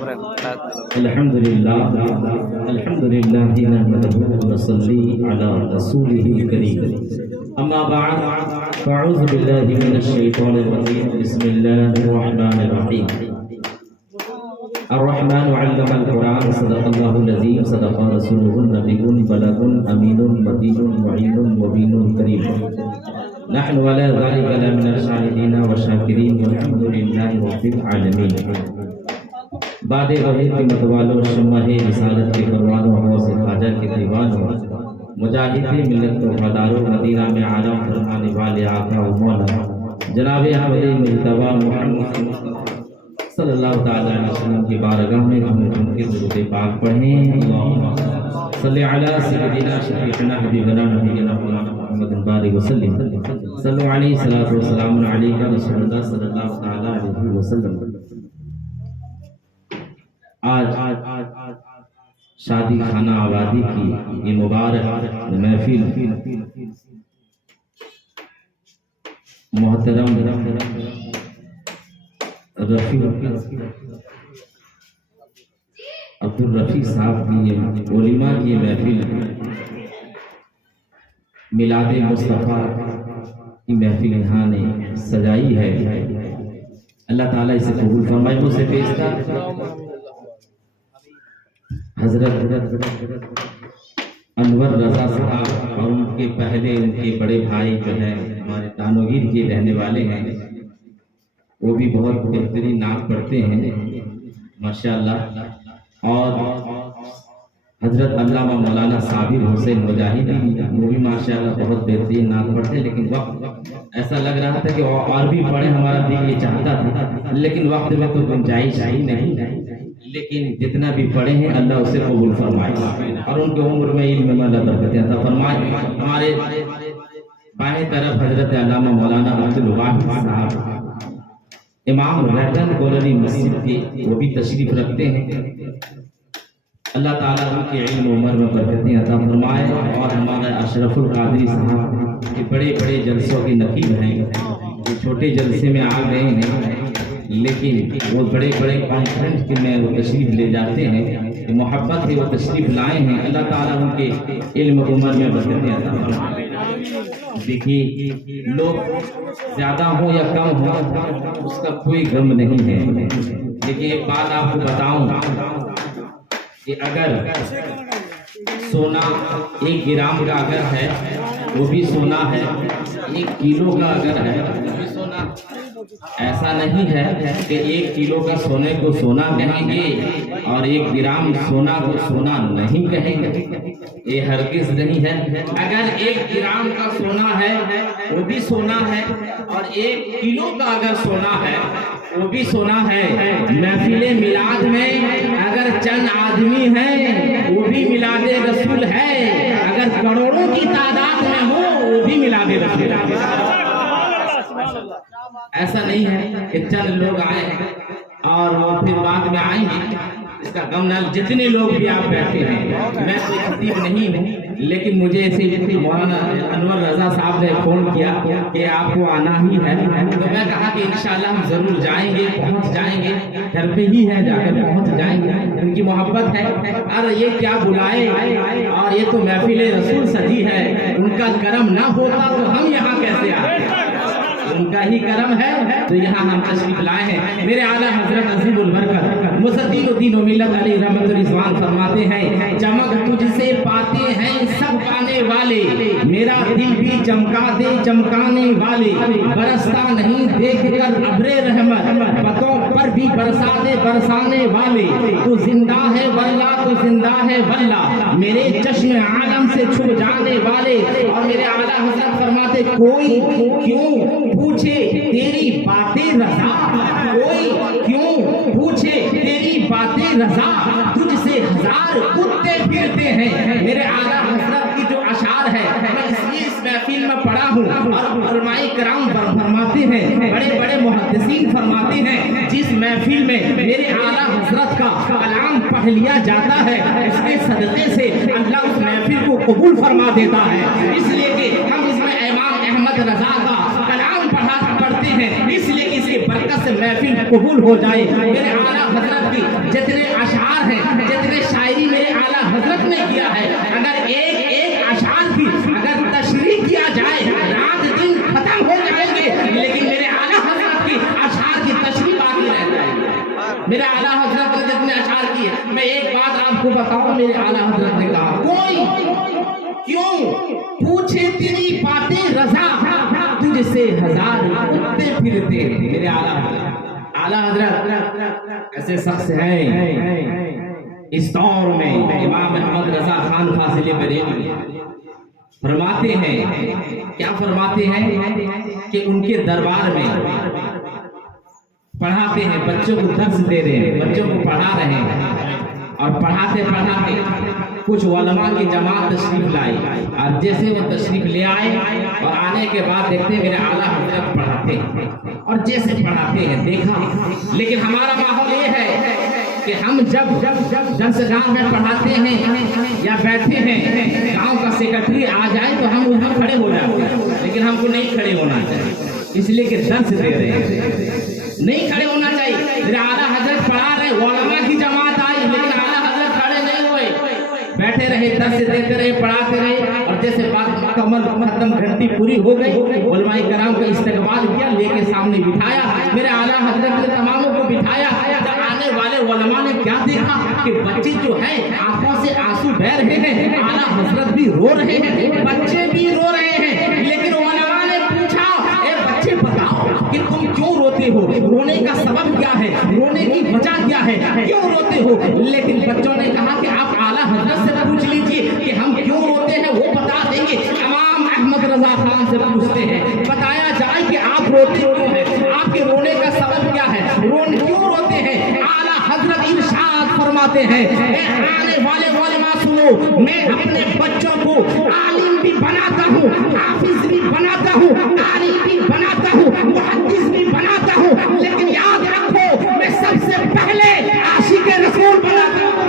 الحمدللہ الحمدللہ نحمدہ و نصلی علی رسولہ الکریم اما بعد فاعوذ باللہ من الشیطان الرجیم بسم اللہ الرحمن الرحیم الرحمن علم القرآن صدق اللہ العظیم صدق رسولہ النبی بلغ امین متین معین مبین کریم نحن ولا ذلك لمن الشاهدين والشاكرين والحمد لله رب العالمين بعد وحید کی متوالوں شمع رسالت کے پروانوں حوض خواجہ کے دیوانوں مجاہد ملت و وفاداروں مدینہ میں عالم فرمانے والے آقا و مولا جناب احمد مجتبی محمد صلی اللہ تعالی علیہ وسلم کی بارگاہ میں ہم ان کے درود پاک پڑھیں اللہم صلی علی سیدنا شفیعنا حبیبنا نبینا مولانا محمد بارک وسلم صلو علیہ الصلوۃ والسلام علیک رسول اللہ صلی اللہ تعالی علیہ وسلم۔ آج شادی خانہ آبادی کی یہ مبارک محفل محترم عبدالرفیع صاحب کی یہ ولیمہ کی محفل میلاد مصطفیٰ کی محفل یہاں نے سجائی ہے، اللہ تعالیٰ اسے قبول فرمائے۔ مجھ سے پیش تھا حضرت انور رضا صاحب اور ان کے پہلے ان کے بڑے بھائی جو ہے ہمارے تانوگیر کے رہنے والے ہیں، وہ بھی بہت بہترین نعت پڑھتے ہیں ماشاءاللہ، اور حضرت علامہ مولانا صابر حسین مجاہد وہ بھی ماشاءاللہ بہت بہترین نعت پڑھتے ہیں، لیکن وقت ایسا لگ رہا تھا کہ اور بھی پڑھے، ہمارا دل یہ چاہتا تھا لیکن وقت میں تو گنجائش ہی نہیں، لیکن جتنا بھی پڑھے ہیں اللہ اسے قبول فرمائے اور ان کے عمر میں علم میں اللہ برکتیں عطا فرمائے۔ ہمارے بائیں طرف حضرت علامہ مولانا عبدالواحد صاحب امام رہٹن کالونی مسجد کے وہ بھی تشریف رکھتے ہیں، اللہ تعالیٰ ان کے علم عمر میں برکتیں عطا فرمائے۔ اور ہمارا اشرف القادری صاحب کے بڑے بڑے جلسوں کے نقیب ہیں، وہ چھوٹے جلسے میں آ گئے ہیں لیکن وہ بڑے بڑے کانفرنس کے میں وہ تشریف لے جاتے ہیں، محبت ہے وہ تشریف لائے ہیں، اللہ تعالیٰ ان کے علم عمر میں برکتیں عطا فرمائے۔ دیکھیے لوگ زیادہ ہو یا کم ہو اس کا کوئی غم نہیں ہے، لیکن ایک بات آپ کو بتاؤں کہ اگر سونا 1 گرام کا اگر ہے وہ بھی سونا ہے، 1 کلو کا اگر ہے وہ بھی سونا، ایسا نہیں ہے کہ 1 کلو کا سونے کو سونا کہیں گے اور 1 گرام سونا کو سونا نہیں کہیں گے، یہ ہرگز نہیں ہے۔ اگر 1 گرام کا سونا ہے وہ بھی سونا ہے اور 1 کلو کا اگر سونا ہے وہ بھی سونا ہے۔ محفل میلاد میں اگر چند آدمی ہیں وہ بھی میلاد رسول ہے، اگر کروڑوں کی تعداد میں ہو وہ بھی میلاد رسول ہے۔ ایسا نہیں ہے کہ چند لوگ آئے اور وہ پھر بعد میں آئیں گے، اس کا غم نہ، جتنے لوگ بھی آپ بیٹھے ہیں، میں کوئی خطیب نہیں ہوں لیکن مجھے ایسے مولانا انور رضا صاحب نے فون کیا کہ آپ کو آنا ہی ہے، تو میں کہا کہ انشاءاللہ ہم ضرور جائیں گے، پہنچ جائیں گے، گھر پہ ہی ہے، جا کر پہنچ جائیں گے، ان کی محبت ہے۔ اور یہ کیا بلائے، اور یہ تو محفل رسول سجی ہے، ان کا کرم نہ ہوتا تو ہم یہاں کیسے آتے، ان کا ہی کرم ہے تو یہاں ہم تشریف لائے ہیں۔ میرے اعلیٰ حضرت عظیم البرکت مصدق الدین و ملت علی رحمت الرضوان فرماتے ہیں، چمک تجھ سے پاتے ہیں سب پانے والے، میرا دل بھی چمکا دے چمکانے والے، برستا نہیں دیکھ کر ابر رحمت، پتوں پر بھی برسا دے برسانے والے، تو زندہ ہے واللہ تو زندہ ہے واللہ، میرے چشم عالم سے چھپ جانے والے۔ اور میرے اعلیٰ حضرت فرماتے، کوئی کیوں پوچھے تیری باتیں رضا، کوئی کیوں پوچھے تیری باتیں رضا، تجھ سے 1000 کتے پھرتے ہیں۔ میرے اعلیٰ حضرت کی جو اشعار ہے میں اس لیے اس محفل میں پڑھا ہوں، اور علماء کرام فرماتے ہیں، بڑے بڑے محدثین فرماتے ہیں، جس محفل میں میرے اعلیٰ حضرت کا کلام پڑھ لیا جاتا ہے اس کے صدقے سے اللہ اس محفل کو قبول فرما دیتا ہے، اس لیے کہ ہم اس میں امام احمد رضا کا کلام پڑھتے ہیں، اس لیے اس کی برکت سے محفل قبول ہو جائے۔ میرے اعلیٰ حضرت کی جتنے اشعار ہیں جتنے شاعری میرے اعلیٰ حضرت نے کیا ہے، اگر ایک ایک اشعار کی اگر تشریح کیا جائے رات دن ختم ہو جائیں گے، لیکن میرے اعلیٰ حضرت کی اشعار کی تشریح باقی رہ جائے گی۔ میرے اعلیٰ حضرت نے جتنے اشعار کیے، میں ایک بات آپ کو بتاؤں، میرے اعلیٰ حضرت نے کہا کوئی کیوں پوچھے تیری باتیں رضا، تجھ سے ہزار کتے پھرتے۔ میرے اعلیٰ حضرت ایسے شخص ہیں اس دور میں، امام احمد رضا خان فاضل بریلوی فرماتے ہیں، کیا فرماتے ہیں کہ ان کے دربار میں پڑھاتے ہیں، بچوں کو درس دے رہے ہیں، بچوں کو پڑھا رہے ہیں، اور پڑھاتے پڑھاتے کچھ علماء کی جماعت تشریف لائی، اور جیسے وہ تشریف لے آئے اور آنے کے بعد دیکھتے میرے اعلیٰ حضرت پڑھاتے ہیں، اور جیسے پڑھاتے ہیں دیکھا، لیکن ہمارا ماحول یہ ہے کہ ہم جب درسگاہ میں پڑھاتے ہیں یا بیٹھے ہیں، گاؤں کا سیکرٹری آ جائے تو ہم وہاں کھڑے ہو جاتے ہیں، لیکن ہم کو نہیں کھڑے ہونا چاہیے، اس لیے کہ درس دے رہے ہیں، نہیں کھڑے ہونا چاہیے۔ میرے اعلیٰ حضرت پڑھا رہے، علماء کی جماعت آئی، لیکن اعلیٰ حضرت کھڑے نہیں ہوئے، بیٹھے رہے، درس دیتے رہے، پڑھاتے رہے، اور جیسے بات مکمل ختم گھنٹی پوری ہو گئی، علماء کرام کا استقبال کیا، لے کے سامنے بٹھایا، میرے اعلیٰ حضرت نے تماموں کو بٹھایا۔ آنے والے علماء نے کیا دیکھا کہ بچے جو ہیں آنکھوں سے آنسو بہ رہے ہیں، اعلیٰ حضرت بھی رو رہے ہیں، بچے بھی رو رہے ہیں، لیکن علماء نے پوچھا اے بچے بتاؤ کہ تم کیوں روتے ہو، رونے کا سبب کیا ہے، رونے کی وجہ کیا ہے، کیوں روتے ہو؟ لیکن بچوں نے کہا کہ آپ اعلیٰ حضرت سے پوچھ لیجئے کہ ہم کیوں روتے ہیں، وہ بتا دیں گے۔ امام احمد رضا خان سے پوچھتے ہیں، بتایا جائے کہ آپ روتے کیوں ہیں، آپ کے رونے کا سبب کیا ہے، کیوں روتے ہیں؟ اعلیٰ حضرت ارشاد فرماتے ہیں، اے آنے والے علماء سنو، میں اپنے بچوں کو عالم بھی بناتا ہوں، حافظ بھی بناتا ہوں، قاری بھی بناتا ہوں، محدث بھی بناتا ہوں، لیکن یاد رکھو میں سب سے پہلے عاشق رسول بناتا ہوں۔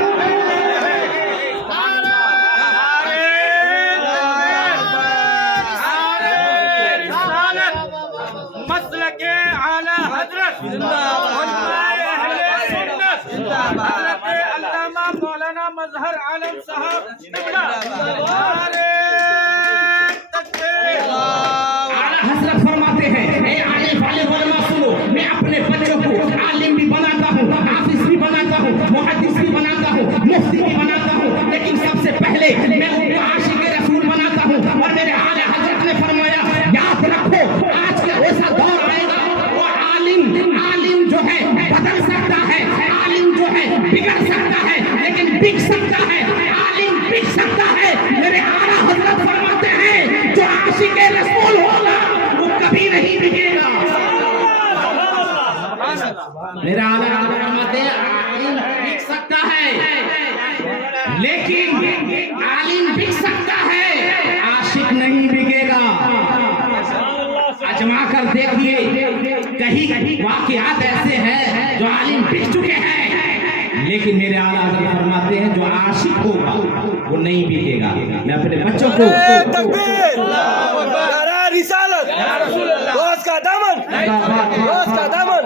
مسلک اعلیٰ حضرت حضرت علامہ مولانا مظہر عالم صاحب حضرت فرماتے ہیں، اے آنے والے علماء سنو، میں اپنے بچوں کو عالم بھی بناتا ہوں، حافظ بھی بناتا ہوں، محدث بھی بناتا ہوں، مفتی بھی بناتا ہوں، لیکن سب سے پہلے میں ان کو عاشق رسول بناتا ہوں۔ اور میرے اعلیٰ حضرت نے فرمایا، یاد رکھو آج کا ایسا دور آئے گا، وہ عالم جو ہے بدل سکتا ہے، عالم جو ہے بگڑ سکتا ہے، لیکن بک سکتا ہے، عالم بک سکتا ہے۔ میرے اعلیٰ حضرت فرماتے ہیں، جو عاشق رسول ہوگا وہ کبھی نہیں بگڑے گا۔ میرا اعلیٰ حضرت فرماتے ہیں، عالم بک سکتا ہے لیکن عالم بک سکتا ہے، عاشق نہیں بکے گا۔ اجما کر دیکھیے، کہیں واقعات ایسے ہیں جو عالم بک چکے ہیں، لیکن میرے اعلیٰ حضرت فرماتے ہیں جو عاشق ہوگا وہ نہیں بکے گا۔ میں اپنے بچوں کو تکبیر، رسالت، روز کا دامن، روز کا دامن،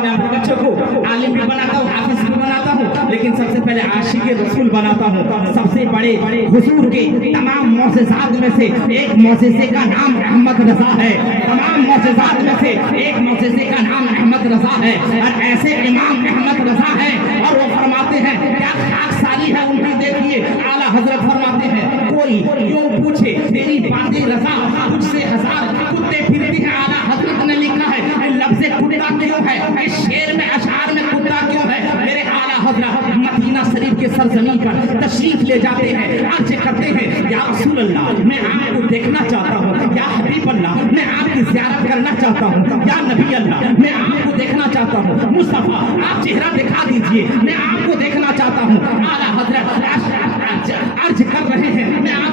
میں اپنے بچوں کو عالم بھی بناتا ہوں، حافظ بھی بناتا ہوں، لیکن سب سے پہلے عاشق رسول بناتا ہوں۔ سب سے بڑے حضور کے تمام معجزات میں سے ایک معجزے کا نام احمد رضا ہے، تمام معجزات میں سے ایک معجزے کا نام احمد رضا ہے، اور ایسے امام احمد رضا ہے، اور وہ فرماتے ہیں کیا خاک ساری ہے ان کی۔ دیکھیے اعلیٰ حضرت فرماتے ہیں، کوئی کیوں پوچھے تیری باتیں رضا، تجھ سے ہزار کتے پھرتے ہیں۔ اعلیٰ حضرت نے لکھا ہے لفظ کتا کیوں ہے، اس شعر میں اشعار میں کتا کیوں ہے؟ میرے اعلیٰ حضرت مدینہ شریف کے سرزمین پر تشریف لے جاتے ہیں، عرض کرتے ہیں یا رسول اللہ میں آپ کو دیکھنا چاہتا ہوں، یا حبیب اللہ میں آپ کی زیارت کرنا چاہتا ہوں، یا نبی اللہ میں آپ کو دیکھنا چاہتا ہوں، مصطفیٰ آپ چہرہ دکھا دیجئے میں آپ کو دیکھنا چاہتا ہوں۔ اعلیٰ حضرت عرض کر رہے ہیں میں آپ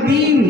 3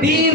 3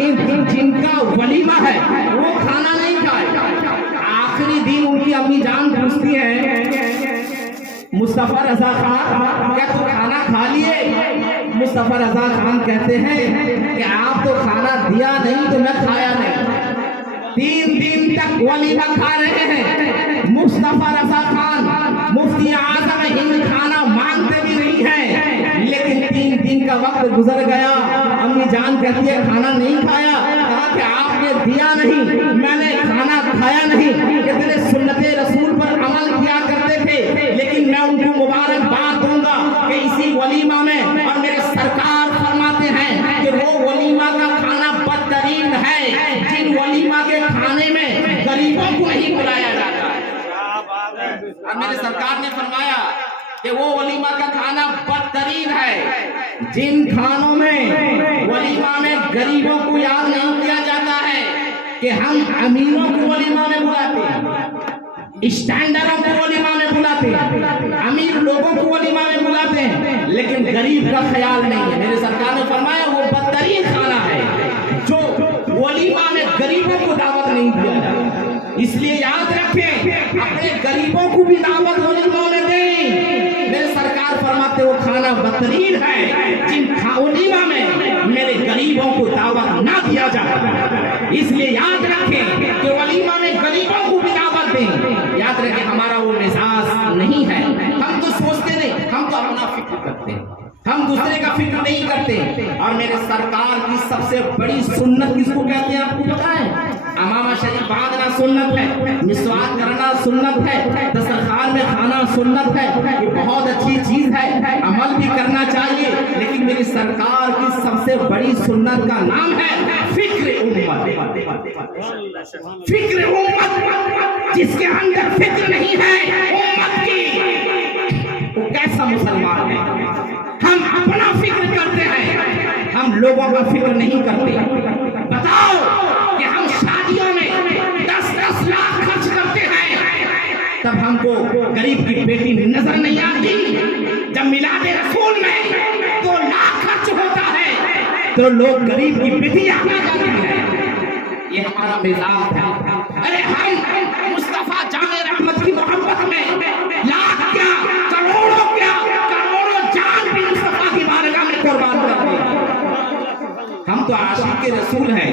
ہند جن کا ولیمہ ہے وہ کھانا نہیں کھائے. آخری دن ان کی امی جان پوچھتی ہیں مصطفیٰ رضا خان کیا تو کھانا کھا لیے؟ مصطفیٰ رضا خان کہتے ہیں کہ آپ تو کھانا دیا نہیں تو میں کھایا نہیں. 3 دن تک ولیمہ کھا رہے ہیں. مصطفیٰ رضا خان مفتی اعظم ہند کھانا مانگتے بھی نہیں ہیں لیکن 3 دن کا وقت گزر گیا. امی جان کہتی ہے کھانا نہیں کھایا. کہا کہ آپ نے دیا نہیں میں نے کھانا کھایا نہیں. کتنے سنت رسول پر عمل کیا کرتے تھے لیکن میں ان کو مبارکباد دوں گا کہ اسی ولیمہ میں اور میرے سرکار فرماتے ہیں کہ وہ ولیمہ کا کھانا بدترین ہے جن ولیمہ کے کھانے میں غریبوں کو نہیں بلایا جاتا ہے. اور میرے سرکار نے فرمایا کہ وہ ولیمہ کا کھانا بدترین ہے جن کھانوں میں ولیمہ میں غریبوں کو یاد نہیں کیا جاتا ہے. کہ ہم امیروں کو ولیمہ میں بلاتے ہیں, اسٹینڈروں کو ولیمہ میں بلاتے ہیں, امیر لوگوں کو ولیمہ میں بلاتے ہیں لیکن غریب کا خیال نہیں ہے. میرے سرکار نے فرمایا وہ بدترین کھانا ہے جو ولیمہ میں غریبوں کو دعوت نہیں دیا جاتا. اس لیے یاد رکھیں اپنے غریبوں کو بھی دعوت ولیمہ میں دیں. میرے سرکار فرماتے وہ کھانا بدترین ہے جن ولیمہ میں میرے غریبوں کو دعوت نہ دیا جاتا. اس لیے یاد رکھیں کہ ولیمہ میں غریبوں کو بھی دعوت دیں. یاد رکھیں ہمارا وہ مزاج نہیں ہے. ہم تو سوچتے نہیں, ہم تو اپنا فکر کرتے ہیں, ہم دوسرے کا فکر نہیں کرتے. اور میرے سرکار کی سب سے بڑی سنت کس کو کہتے ہیں آپ کو پتا ہے؟ امامہ شریف باندھنا سنت ہے, مسواک کرنا سنت ہے, دسترخوان میں کھانا سنت ہے. یہ بہت اچھی چیز ہے, عمل بھی کرنا چاہیے. لیکن میری سرکار کی سب سے بڑی سنت کا نام ہے فکر امت. فکر امت جس کے اندر فکر نہیں ہے امت کی وہ کیسا مسلمان ہے؟ ہم اپنا فکر کرتے ہیں, ہم لوگوں کا فکر نہیں کرتے. بتاؤ کہ ہم شادیوں میں 10-10 لاکھ خرچ کرتے ہیں تب ہم کو غریب کی بیٹی نظر نہیں آتی. جب میلاد رسول میں 2 لاکھ خرچ ہوتا ہے تو لوگ غریب کی بیٹی آ جاتی ہیں. یہ ہمارا مزاج ہے. ارے ہم مصطفیٰ جان رحمت کی محبت میں لاکھ کیا کروڑوں جان بھی مصطفیٰ کی بارگاہ میں قربان کرتے ہیں. ہم تو عاشق کے رسول ہیں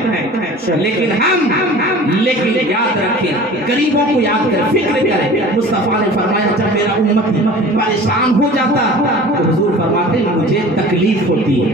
لیکن یاد رکھیں غریبوں کو یاد کریں, فکر کریں. مصطفیٰ نے فرمایا جب میرا امت پریشان ہو جاتا تو حضور فرماتے ہیں مجھے تکلیف ہوتی ہے.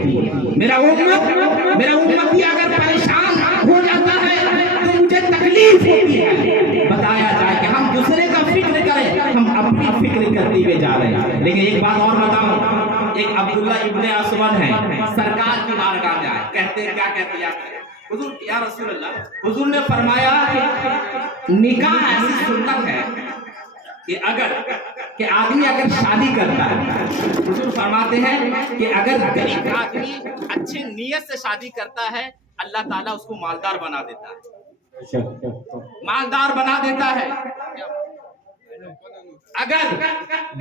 میرا امت اگر پریشان ہو جاتا ہے تو مجھے تکلیف ہوتی ہے. بتایا جائے کہ ہم دوسرے کا فکر کریں, ہم اپنی فکر کرتے ہوئے جا رہے ہیں. لیکن ایک بات اور بتاؤں, ایک عبداللہ ابن اسود ہے, سرکار کی بارگاہ میں آئے, کہتے ہیں کیا کہتے ہیں حضور یا رسول اللہ. حضور نے فرمایا کہ نکاح ایسی سنت ہے کہ آدمی اگر شادی کرتا ہے, حضور فرماتے ہیں کہ اگر غریب آدمی اچھی نیت سے شادی کرتا ہے اللہ تعالیٰ اس کو مالدار بنا دیتا ہے, مالدار بنا دیتا ہے. اگر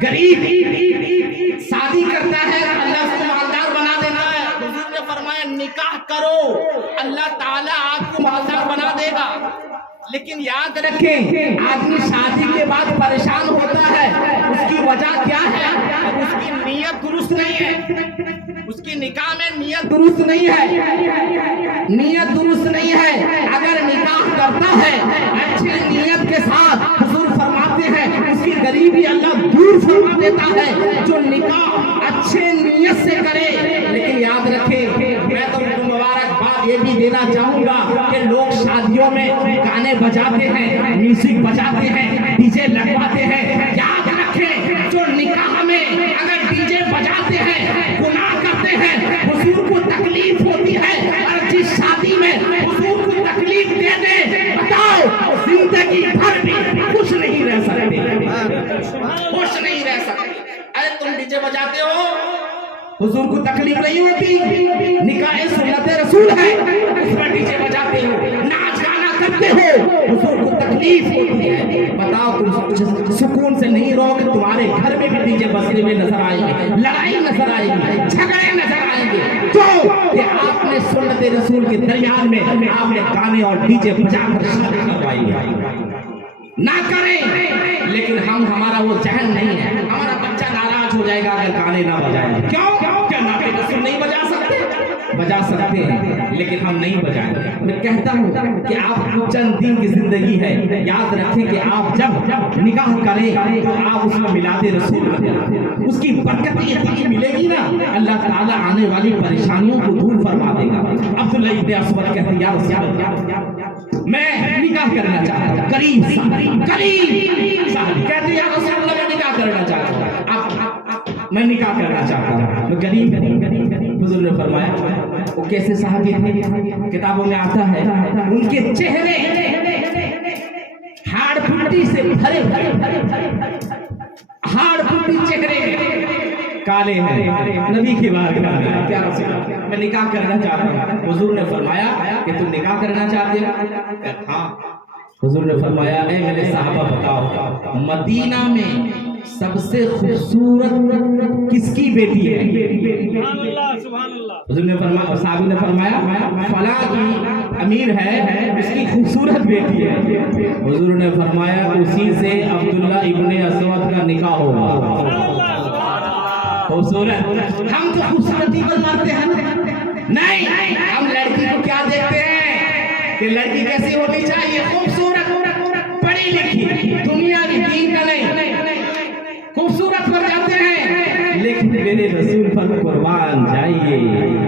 غریب شادی کرتا ہے تو اللہ اس کو مالدار بنا دیتا ہے. حضور نے فرمایا نکاح کرو اللہ تعالیٰ آپ کو مالدار بنا دے گا. لیکن یاد رکھیں آدمی شادی کے بعد پریشان ہوتا ہے, اس کی وجہ کیا ہے؟ اس کی نیت درست نہیں ہے, اس کی نکاح میں نیت درست نہیں ہے, نیت درست نہیں ہے. اگر نکاح کرتا ہے اچھی نیت کے ساتھ حضور فرماتے ہیں اس کی غریبی اللہ دور فرما دیتا ہے جو نکاح اچھے نیت سے کرے. لیکن یاد رکھیں میں تو مبارکباد یہ بھی دینا چاہوں گا کہ لوگ شادیوں میں گانے بجاتے ہیں, میوزک بجاتے ہیں, ڈی جے لگواتے ہیں. یاد رکھیں جو نکاح میں اگر ڈی جے بجاتے ہیں گناہ کرتے ہیں, حضور کو تکلیف ہوتی ہے. اور جس شادی میں حضور کو تکلیف دے دے بتاؤ زندگی بھر بھی خوش نہیں رہ سکتے, خوش نہیں رہ سکتے. ارے تم ڈی جے بجاتے ہو حضور کو تکلیف نہیں ہوتی, نکاح سنت رسول ہے اس میں ڈی جے بجاتے ہو, ناچ گانا کرتے ہو حضور کو تکلیف تکلیف ہوتی ہے، بتاؤ تم سکون سے نہیں رہو کہ تمہارے گھر میں بھی ڈیجے بجتے ہوئے نظر آئیں گے، لڑائی نظر آئے گی، جھگڑے نظر آئیں گے، تو کہ آپ نے سنت رسول کے درمیان میں آپ نے گانے اور ڈیجے بجا کر شادی کروائی نہ کریں، لیکن ہمارا وہ ذہن نہیں ہے، ہمارا بچہ ناراض ہو جائے گا اگر گانے نہ بجائیں، کیوں؟ کیا نعت رسول نہیں بجا سکتے؟ بجا سکتے ہیں لیکن ہم نہیں بجائیں۔ میں کہتا ہوں کہ آپ چند دن کی زندگی ہے، یاد رکھیں کہ آپ جب نکاح کریں تو آپ اس میں میلاد رسول کریں، اس کی برکتیں اتنی ملے گی نا، اللہ تعالیٰ آنے والی پریشانیوں کو دور فرما دے گا۔ عبداللہ ابن اسود کہتے ہیں یا رسول اللہ میں نکاح کرنا چاہتا ہوں، قریب صاحب کہتے ہیں یا رسول اللہ میں نکاح کرنا چاہتا ہوں، میں نکاح کرنا چاہتا ہوں، میں قریب حضور نے فرمایا وہ کیسے صحابی تھے، کتابوں میں آتا ہے ان کے چہرے ہاڑ پھٹی سے بھرے، ہاڑ پھٹی چہرے کالے ہیں، نبی کی بارگاہ میں کیا رسول اللہ میں نکاح کرنا چاہتا ہوں۔ حضور نے فرمایا کہ تم نکاح کرنا چاہتے ہو؟ ہاں۔ حضور نے فرمایا اے میرے صحابہ بتاؤ مدینہ میں سب سے خوبصورت کس کی بیٹی ہے؟ سبحان اللہ سبحان اللہ۔ حضور نے فرمایا، صحابی نے فرمایا فلاں کی امیر ہے، اس کی خوبصورت بیٹی ہے۔ حضور نے فرمایا اسی سے عبداللہ ابن اسود کا نکاح ہوگا۔ خوبصورت، ہم تو خوبصورتی پر مارتے ہیں نہیں، ہم لڑکی کو کیا دیکھتے ہیں کہ لڑکی کیسی ہونی چاہیے؟ خوبصورت، پڑھی لکھی، دنیا کی دین کا نہیں، خوبصورت پر جاتے ہیں، لیکن میرے رسول پر قربان جائیے۔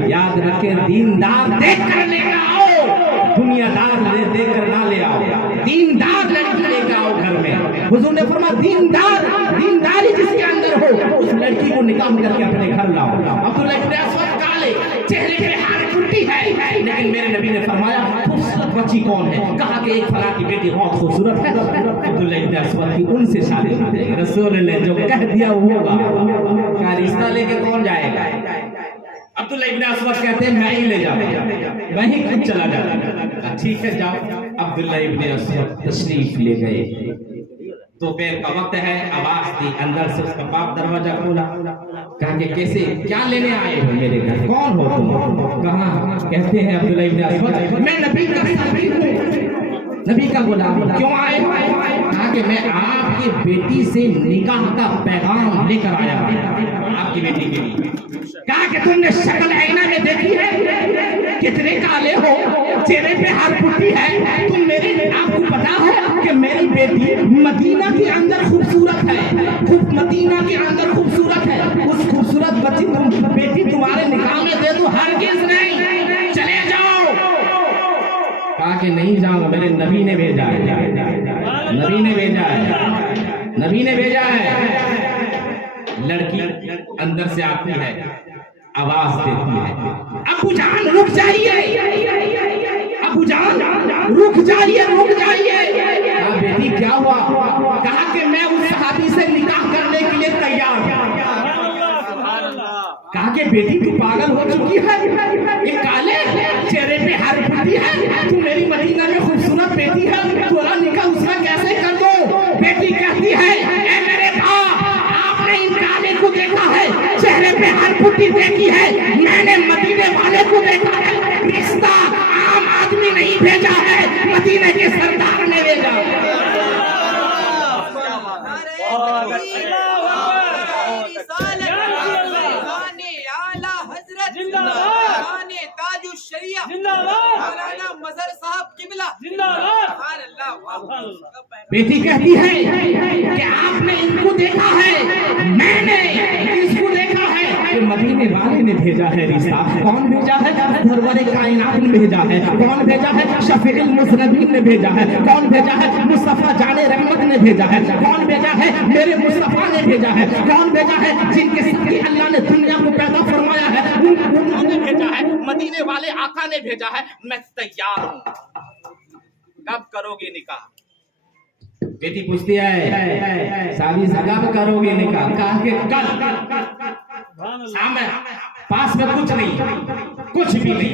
یاد رکھیں دیندار دیکھ کر لے کر آؤ، دنیا دار دیکھ کر نہ لے آؤ، دیندار لڑکی لے کے آؤ گھر میں۔ حضور نے فرمایا دینداری جس کے اندر ہو اس لڑکی کو نکاح کر کے اپنے گھر لاؤ۔ عبداللہ ابن اسود کالے چہرے پہ ہاڑ پھٹی ہے، لیکن میرے نبی نے فرمایا خوبصورت بچی کون ہے؟ کہا کہ ایک فلاں کی بیٹی بہت خوبصورت ہے، عبداللہ ابن اسود کی ان سے شادی ہو جائے گی۔ رسول نے جو کہہ دیا وہ ہوگا، کیا رشتہ لے کے کون جائے گا؟ عبداللہ ابن اسود کہتے ہیں میں ہی لے جاؤں گا، میں ہی خود چلا جاؤں گا۔ ٹھیک ہے جاؤ۔ عبداللہ ابن اسود تشریف لے گئے، دوپہر کا وقت ہے، آواز دی، اندر سے اس کا باپ دروازہ کھولا، کہا کہ کیسے کیا لینے آئے ہو میرے گھر، کون ہو تم؟ کہاں؟ کہتے ہیں عبداللہ ابن اسود میں نبی کا صحابی ہوں، نبی کا غلام۔ کیوں آئے؟ کہا کہ میں آپ کی بیٹی سے نکاح کا پیغام لے کر آیا ہوں، آپ کی بیٹی کے لیے۔ کہا کہ تم نے شکل آئینہ میں دیکھی ہے، کتنے کالے ہو، چہرے پہ ہار پھٹی ہے، تم میرے آپ کو پتا ہے کہ میری بیٹی مدینہ کے اندر خوبصورت ہے، مدینہ کے اندر خوبصورت ہے، اس خوبصورت بچی بیٹی تمہارے نکاح میں دے دو؟ ہرگز نہیں، چلے جاؤ۔ کہا کہ نہیں جاؤں گا، میرے نبی نے بھیجا ہے، نبی نے بھیجا ہے، نبی نے بھیجا ہے۔ لڑکی اندر سے آتی ہے، آواز دیتی ہے ابو جان رک جائیے، ابو جان رک جائیے، رک جائیے۔ کہا بیٹی کیا ہوا؟ کہا کہ میں اس صحابی سے نکاح کرنے کے لیے تیار ہوں۔ کہا کہ بیٹی تو پاگل ہو چکی ہے، یہ کالے چہرے پہ ہار پھٹی ہے، تو میری مدینہ میں خوبصورت بیٹی ہے، تھوڑا نکاح اس کا کیسے کر دو؟ بیٹی کہتی ہے اے میرے باپ، آپ نے ان کالے کو دیکھا ہے، چہرے پہ ہار پھٹی دیکھی ہے، میں نے مدینے والے کو دیکھا ہے، رشتہ عام آدمی نہیں بھیجا ہے، مدینے کے سردار نے بھیجا۔ بیٹی کہتی ہے کہ آپ نے ان کو دیکھا ہے، میں نے اس کو دیکھا ہے، کہ مدینے والے نے بھیجا ہے رشتہ۔ کون بھیجا ہے؟ سرور کائنات نے بھیجا ہے۔ کون بھیجا ہے؟ شفیع المذنبین نے بھیجا ہے۔ کون بھیجا ہے؟ مصطفیٰ جان رحمت نے بھیجا ہے۔ کون بھیجا ہے؟ میرے مصطفیٰ نے بھیجا ہے۔ کون بھیجا ہے؟ جن کے ساتھ اللہ نے دنیا کو پیدا فرمایا ہے، انہوں نے بھیجا ہے، مدینے والے آقا نے بھیجا ہے۔ میں تیار ہوں، کب کرو گے نکاح؟ بیٹی پوچھتی ہے شادی سے کب کرو گے نکاح؟ کہا کہ کل۔ سامنے پاس میں کچھ نہیں، کچھ بھی نہیں،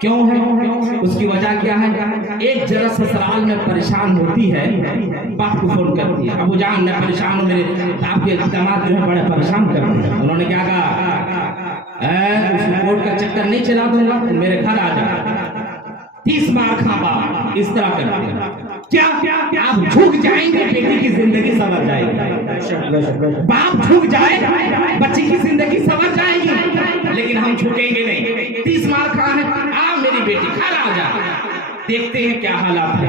کیوں ہے؟ اس کی وجہ کیا ہے؟ ایک جگہ سسرال میں پریشان ہوتی ہے، باپ کو فون کرتی ہے، ابو جان میں پریشان ہوں، میرے آپ کے داماد جو ہے بڑے پریشان کرتے ہیں۔ انہوں نے کیا کہا؟ اس کورٹ کا چکر نہیں چلا دوں گا، تم میرے گھر آ جا، 30 بار کھا باپ، اس طرح کرتے ہیں۔ کیا آپ جھک جائیں گے بیٹی کی زندگی سنور جائے گی، باپ جھک جائے بچی کی زندگی سنور جائے گی، لیکن ہم جھکیں گے نہیں۔ 30 مار کھانا ہے، آ میری بیٹی گھر آ جا، دیکھتے ہیں کیا حالات ہے۔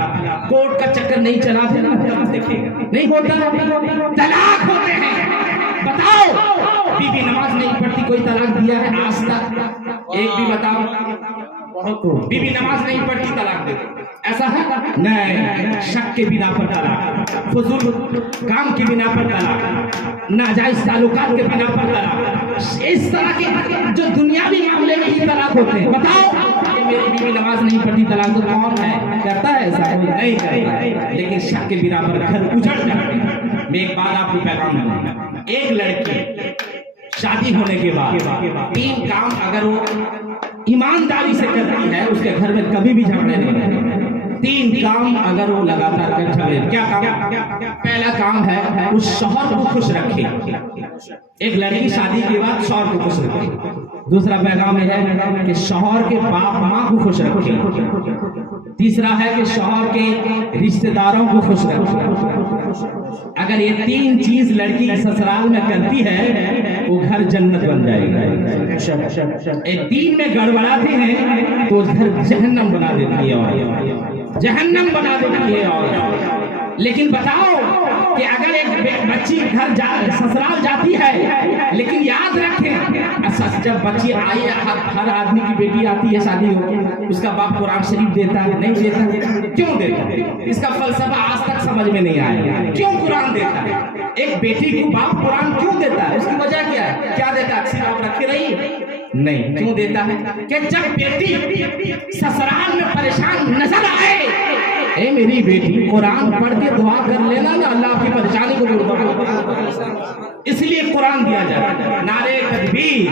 کورٹ کا چکر نہیں چلا دینا، دیکھیں نہیں ہوتا، طلاق ہوتے ہیں۔ بتاؤ بی بی نماز نہیں پڑھتی، کوئی طلاق دیا ہے آج تک؟ ایک بھی بتاؤ، بی بی نماز نہیں پڑھتی طلاق دے، ایسا ہے؟ نہیں، شک کے بنا پر طلاق، فضول کام کے بنا پر طلاق، ناجائز تعلقات کے بنا پر طلاق، اس طرح کے جو دنیاوی معاملے میں ہی طلاق ہوتے ہیں۔ بتاؤ کہ میری بیوی نماز نہیں پڑھتی، طلاق تو کون ہے کرتا ہے؟ ایسا کوئی نہیں کرتا، لیکن شک کے بنا پر گھر اجڑ جاتے ہیں۔ میں ایک بات آپ کو پیغام دوں، ایک لڑکی شادی ہونے کے بعد 3 کام اگر وہ ایمانداری سے کرتی ہے، اس کے گھر میں کبھی بھی جھگڑے نہیں رہتے۔ 3 کام اگر وہ لگاتار کر جھگڑے، کیا کام؟ پہلا کام ہے اس شوہر کو خوش رکھے، ایک لڑکی شادی کے بعد شوہر کو خوش رکھے۔ دوسرا پیغام یہ ہے کہ شوہر کے باپ ماں کو خوش رکھے۔ تیسرا ہے کہ شوہر کے رشتہ داروں کو خوش رکھے۔ اگر یہ 3 چیز لڑکی سسرال میں کرتی ہے، وہ گھر جنت بن جائے گا۔ 3 میں گڑبڑاتے ہیں تو گھر جہنم بنا دیتی ہے، اور جہنم بنا دیتی ہے۔ اور لیکن بتاؤ کہ اگر ایک بچی گھر سسرال جاتی ہے، لیکن یاد رکھیں جب بچی آئی، ہر آدمی کی بیٹی آتی ہے شادی ہو کے، اس کا باپ قرآن شریف دیتا ہے نہیں دیتا؟ کیوں دیتا ہے؟ اس کا فلسفہ آج تک سمجھ میں نہیں آیا، کیوں قرآن دیتا ہے؟ ایک بیٹی کو باپ قرآن کیوں دیتا ہے؟ اس کی وجہ کیا ہے؟ کیا دیتا ہے؟ اکثر آپ رکھے رہی نہیں، کیوں دیتا ہے؟ کہ جب بیٹی سسرال میں پریشان نظر آئے، اے میری بیٹی قرآن پڑھ کے دعا کر لینا نا، اللہ آپ کی پریشانی کو دور کرے، اس لیے قرآن دیا جاتا ہے۔ نعرے تکبیر!